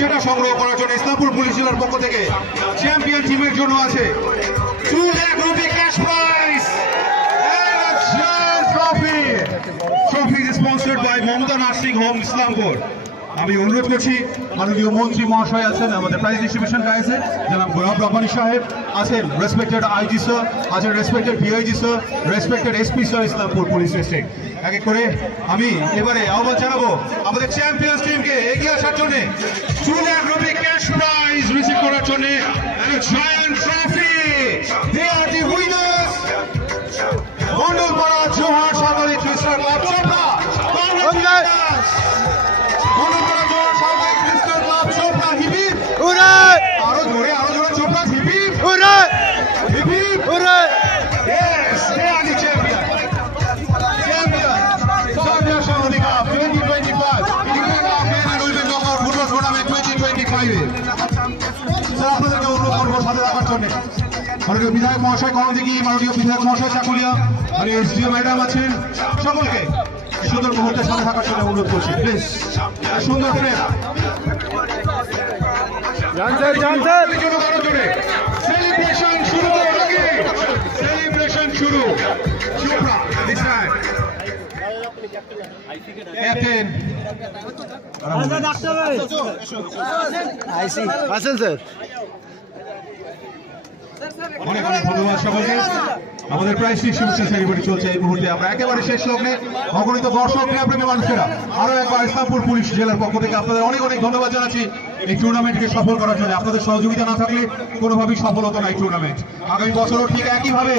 সেটা সংগ্রহ করার জন্য ইসলামপুর পুলিশ জেলার পক্ষ থেকে চ্যাম্পিয়ন টিমের জন্য আছে 2 lakh rupee cash prize Trophy is sponsored by Mamata Nursing Home Islampur. আমি অনুরোধ করছি মাননীয় মন্ত্রী মহাশয় আছেন আমাদের প্রাইজ ডিস্ট্রিবিউশন গাইছে জনাব গোলাম রব্বানী সাহেব আছেন রেসপেক্টেড আইজি স্যার আছেন respected DIG sir respected SP sir Islampur police district এক এক করে আমি এবারে আহ্বান জানাবো আমাদের চ্যাম্পিয়ন্স টিমকে এগিয়ে আসার জন্য 2 lakh rupee cash prize receive করার জন্য and a giant trophy. They are the winners. Mondalpara Johar Sagari খ্রিস্টান ক্লাব চোপড়া মন্ডলপাড়া জোহার সাগরী খ্রিস্টান ক্লাব চোপড়া হিবিব আরো জোরে Chopra হিবিব হিবিব yes they are the champion Zambia Shahadi Cup 2025 England of men and women knockout football tournament 2025 আপনাদেরকে অনুরোধ করবো সাথে রাখার জন্য মাননীয় বিধায়ক মহাশয় করণদিঘি মাননীয় বিধায়ক মহাশয় চাকুলিয়া আর এসডিও ম্যাডাম আছেন সকলকে সুন্দর মুহূর্তের সাথে থাকার জন্য অনুরোধ করছি প্লিজ সুন্দর ফ্রেম সেলিব্রেশন শুরু সেলিব্রেশন শুরু চোপড়া দিস টাইম ক্যাপ্টেন আসেন স্যার অনেক অনেক ধন্যবাদ সকলকে আমাদের প্রাইজ ডিস্ট্রিবিউশন সেরিমনি চলছে এই মুহূর্তে আমরা একেবারে শেষ লগ্নে অগণিত দর্শক ক্রীড়াপ্রেমী মানুষেরা আরো একবার ইসলামপুর পুলিশ জেলার পক্ষ থেকে আপনাদের অনেক অনেক ধন্যবাদ জানাচ্ছি এই টুর্নামেন্টকে সফল করার জন্য আপনাদের সহযোগিতা না থাকলে কোনোভাবেই সফল হতো না এই টুর্নামেন্ট আগামী বছরও ঠিক একইভাবে